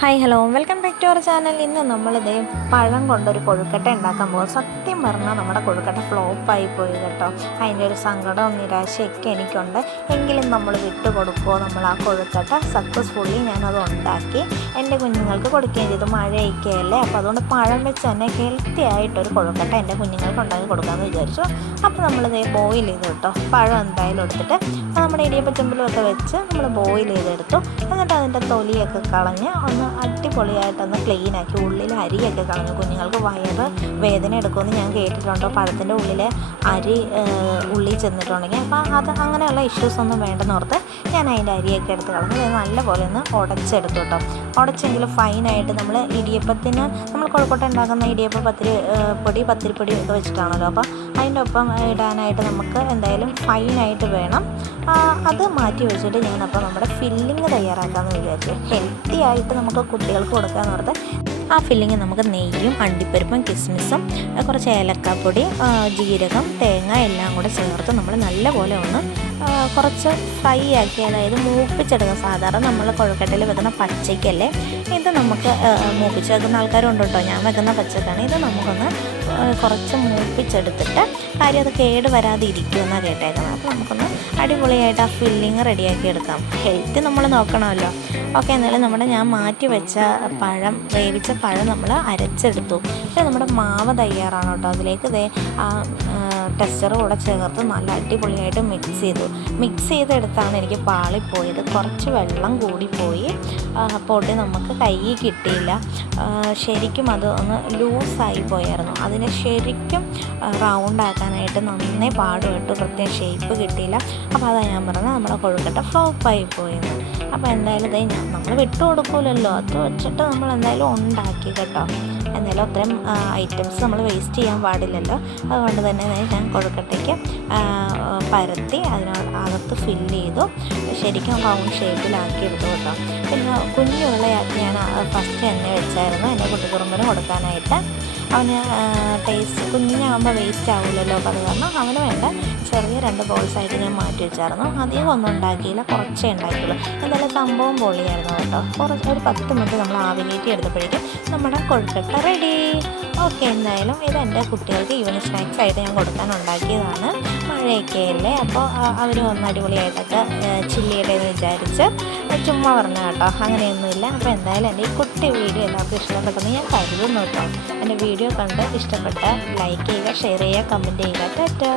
Hi hello welcome back to our channel. ഇന്ന് നമ്മളിതേ പഴം കൊണ്ടൊരു കൊഴുക്കട്ട ഉണ്ടാക്കാൻ പോകും. സത്യം പറഞ്ഞാൽ നമ്മുടെ കൊഴുക്കട്ട ഫ്ലോപ്പായി പോയി കേട്ടോ. അതിൻ്റെ ഒരു സങ്കടവും നിരാശയൊക്കെ എനിക്കുണ്ട്. എങ്കിലും നമ്മൾ വിട്ടുകൊടുക്കുമോ? നമ്മൾ ആ കൊഴുക്കട്ട സക്സസ്ഫുള്ളി ഞാനത് ഉണ്ടാക്കി എൻ്റെ കുഞ്ഞുങ്ങൾക്ക് കൊടുക്കുകയും ചെയ്തു. മഴയൊക്കെയല്ലേ, അപ്പോൾ അതുകൊണ്ട് പഴം വെച്ച് തന്നെ ഹെൽത്തി ആയിട്ടൊരു കൊഴുക്കട്ട എൻ്റെ കുഞ്ഞുങ്ങൾക്ക് ഉണ്ടാക്കി കൊടുക്കാമെന്ന് വിചാരിച്ചു. അപ്പോൾ നമ്മളിതേ ബോയിൽ ചെയ്ത് കേട്ടോ. പഴം എന്തായാലും എടുത്തിട്ട് നമ്മുടെ ഇടിയപ്പച്ചെമ്പിലുമൊക്കെ വെച്ച് നമ്മൾ ബോയിൽ ചെയ്തെടുത്തു. എന്നിട്ട് അതിൻ്റെ തൊലിയൊക്കെ കളഞ്ഞ് ഒന്ന് അടിപൊളിയായിട്ടൊന്ന് ക്ലീനാക്കി ഉള്ളിൽ അരിയൊക്കെ കളഞ്ഞു. കുഞ്ഞുങ്ങൾക്ക് വയറ് വേദന എടുക്കുമെന്ന് ഞാൻ കേട്ടിട്ടുണ്ടോ, പഴത്തിൻ്റെ ഉള്ളിൽ അരി ഉള്ളിൽ ചെന്നിട്ടുണ്ടെങ്കിൽ. അപ്പോൾ അങ്ങനെയുള്ള ഇഷ്യൂസൊന്നും വേണ്ടെന്നോർത്ത് ഞാൻ അതിൻ്റെ അരിയൊക്കെ എടുത്ത് കളഞ്ഞു. നല്ലപോലെ ഒന്ന് ഉടച്ചെടുത്തു കേട്ടോ. ഉടച്ചെങ്കിലും ഫൈനായിട്ട് നമ്മൾ ഇടിയപ്പത്തിന് നമ്മൾ കൊഴുക്കട്ട ഉണ്ടാക്കുന്ന ഇടിയപ്പം പത്തിരിപ്പൊടി ഒക്കെ വെച്ചിട്ടാണല്ലോ. അപ്പോൾ അതിൻ്റെ ഒപ്പം ഇടാനായിട്ട് നമുക്ക് എന്തായാലും ഫൈനായിട്ട് വേണം. അത് മാറ്റി വെച്ചിട്ട് ഞാനപ്പോൾ നമ്മുടെ ഫില്ലിങ് തയ്യാറാക്കാമെന്ന് വിചാരിച്ചു. ഹെൽത്തി ആയിട്ട് നമുക്ക് കുട്ടികൾക്ക് കൊടുക്കാമെന്ന് ഓർത്ത് ആ ഫില്ലിങ് നമുക്ക് നെയ്യും അണ്ടിപ്പരിപ്പും കിസ്മിസും കുറച്ച് ഏലക്കാപ്പൊടി, ജീരകം, തേങ്ങ എല്ലാം കൂടെ ചേർത്ത് നമ്മൾ നല്ലപോലെ ഒന്ന് കുറച്ച് ഫ്രൈ ആക്കി, അതായത് മൂപ്പിച്ചെടുക്കുക. സാധാരണ നമ്മൾ കൊഴുക്കട്ടയിൽ വെക്കുന്ന പച്ചയ്ക്കല്ലേ, ഇത് നമുക്ക് മൂപ്പിച്ച് വെക്കുന്ന ആൾക്കാരുണ്ട് കേട്ടോ. ഞാൻ വെക്കുന്ന പച്ചക്കാണ്. ഇത് നമുക്കൊന്ന് കുറച്ച് മൂപ്പിച്ചെടുത്തിട്ട് കാര്യം അത് കേട് വരാതെ ഇരിക്കുമെന്നാണ് കേട്ടേക്കുന്നത്. അപ്പോൾ നമുക്കൊന്ന് അടിപൊളിയായിട്ട് ആ ഫില്ലിങ് റെഡിയാക്കി എടുക്കാം. ഹെൽത്ത് നമ്മൾ നോക്കണമല്ലോ. ഓക്കെ, എന്നാലും ഞാൻ മാറ്റി വെച്ച വേവിച്ച പഴം നമ്മൾ അരച്ചെടുത്തു. പക്ഷേ നമ്മുടെ മാവ് തയ്യാറാണ് കേട്ടോ. അതിലേക്ക് ആ ടെക്സ്ചർ കൂടെ ചേർത്ത് നല്ല അടിപൊളിയായിട്ട് മിക്സ് ചെയ്തെടുത്താണ് എനിക്ക് പാളിപ്പോയത്. കുറച്ച് വെള്ളം കൂടിപ്പോയി, പൊടി നമുക്ക് കയ്യിൽ കിട്ടിയില്ല. ശരിക്കും അത് ഒന്ന് ലൂസായി പോയായിരുന്നു. അതിനെ ശരിക്കും റൗണ്ട് ആക്കാനായിട്ട് നന്നേ പാടുപെട്ടു. കൃത്യം ഷേപ്പ് കിട്ടിയില്ല. അപ്പോൾ അതാണ് ഞാൻ പറഞ്ഞത്, നമ്മുടെ കൊഴുക്കട്ട ഫ്ലോപ്പായി പോയെന്ന്. അപ്പോൾ എന്തായാലും നമ്മൾ വിട്ടുകൊടുക്കില്ലല്ലോ, അത് വെച്ചിട്ട് നമ്മൾ എന്തായാലും ഉണ്ടാക്കി കേട്ടോ. എന്തായാലും അത്രയും ഐറ്റംസ് നമ്മൾ വേസ്റ്റ് ചെയ്യാൻ പാടില്ലല്ലോ. അതുകൊണ്ട് തന്നെ ഞാൻ കൊഴുക്കട്ടയ്ക്ക് പരത്തി അതിനകത്ത് ഫില്ല് ചെയ്തു. ശരിക്കും റൗണ്ട് ഷേപ്പിലാക്കി എടുത്തു കേട്ടോ. പിന്നെ കുഞ്ഞുള്ളയാക്കി ഞാൻ ഫസ്റ്റ് എണ്ണ വെച്ചായിരുന്നു എൻ്റെ കുട്ടിക്കുറുമ്പിന് കൊടുക്കാനായിട്ട്. അവന് ടേസ്റ്റ് കുഞ്ഞാകുമ്പോൾ വേസ്റ്റ് ആവില്ലല്ലോ. അപ്പോൾ അത് കാരണം അവന് വേണ്ട ചെറിയ 2 ബോൾസായിട്ട് ഞാൻ മാറ്റി വെച്ചായിരുന്നു. അധികം ഒന്നും ഉണ്ടാക്കിയില്ല, കുറച്ചേ ഉണ്ടാക്കിയുള്ളൂ. എന്തായാലും സംഭവം പൊളിയായിരുന്നു കേട്ടോ. ഒരു 10 മിനിറ്റ് നമ്മൾ ആവിലേറ്റി എടുത്തപ്പോഴേക്കും നമ്മുടെ കൊഴുക്കട്ട റെഡി. ഓക്കെ, എന്തായാലും ഇത് എൻ്റെ കുട്ടികൾക്ക് ഈവനിങ് സ്നാക്സ് ആയിട്ട് ഞാൻ കൊടുക്കാൻ ഉണ്ടാക്കിയതാണ്. മഴയൊക്കെയല്ലേ, അപ്പോൾ അവർ ഒന്ന് അടിപൊളിയായിട്ടൊക്കെ ചില്ലിയുടെ എന്ന് വിചാരിച്ച് ചുമ്മാ പറഞ്ഞു കേട്ടോ. അങ്ങനെയൊന്നുമില്ല. അപ്പോൾ എന്തായാലും എൻ്റെ ഈ കുട്ടി വീഡിയോ എല്ലാവർക്കും ഇഷ്ടപ്പെട്ടെന്ന് ഞാൻ കരുതുന്നു കേട്ടോ. എൻ്റെ വീഡിയോ കണ്ട് ഇഷ്ടപ്പെട്ട ലൈക്ക് ചെയ്യുക, ഷെയർ ചെയ്യുക, കമൻറ്റ് ചെയ്യുക. ടാറ്റാ.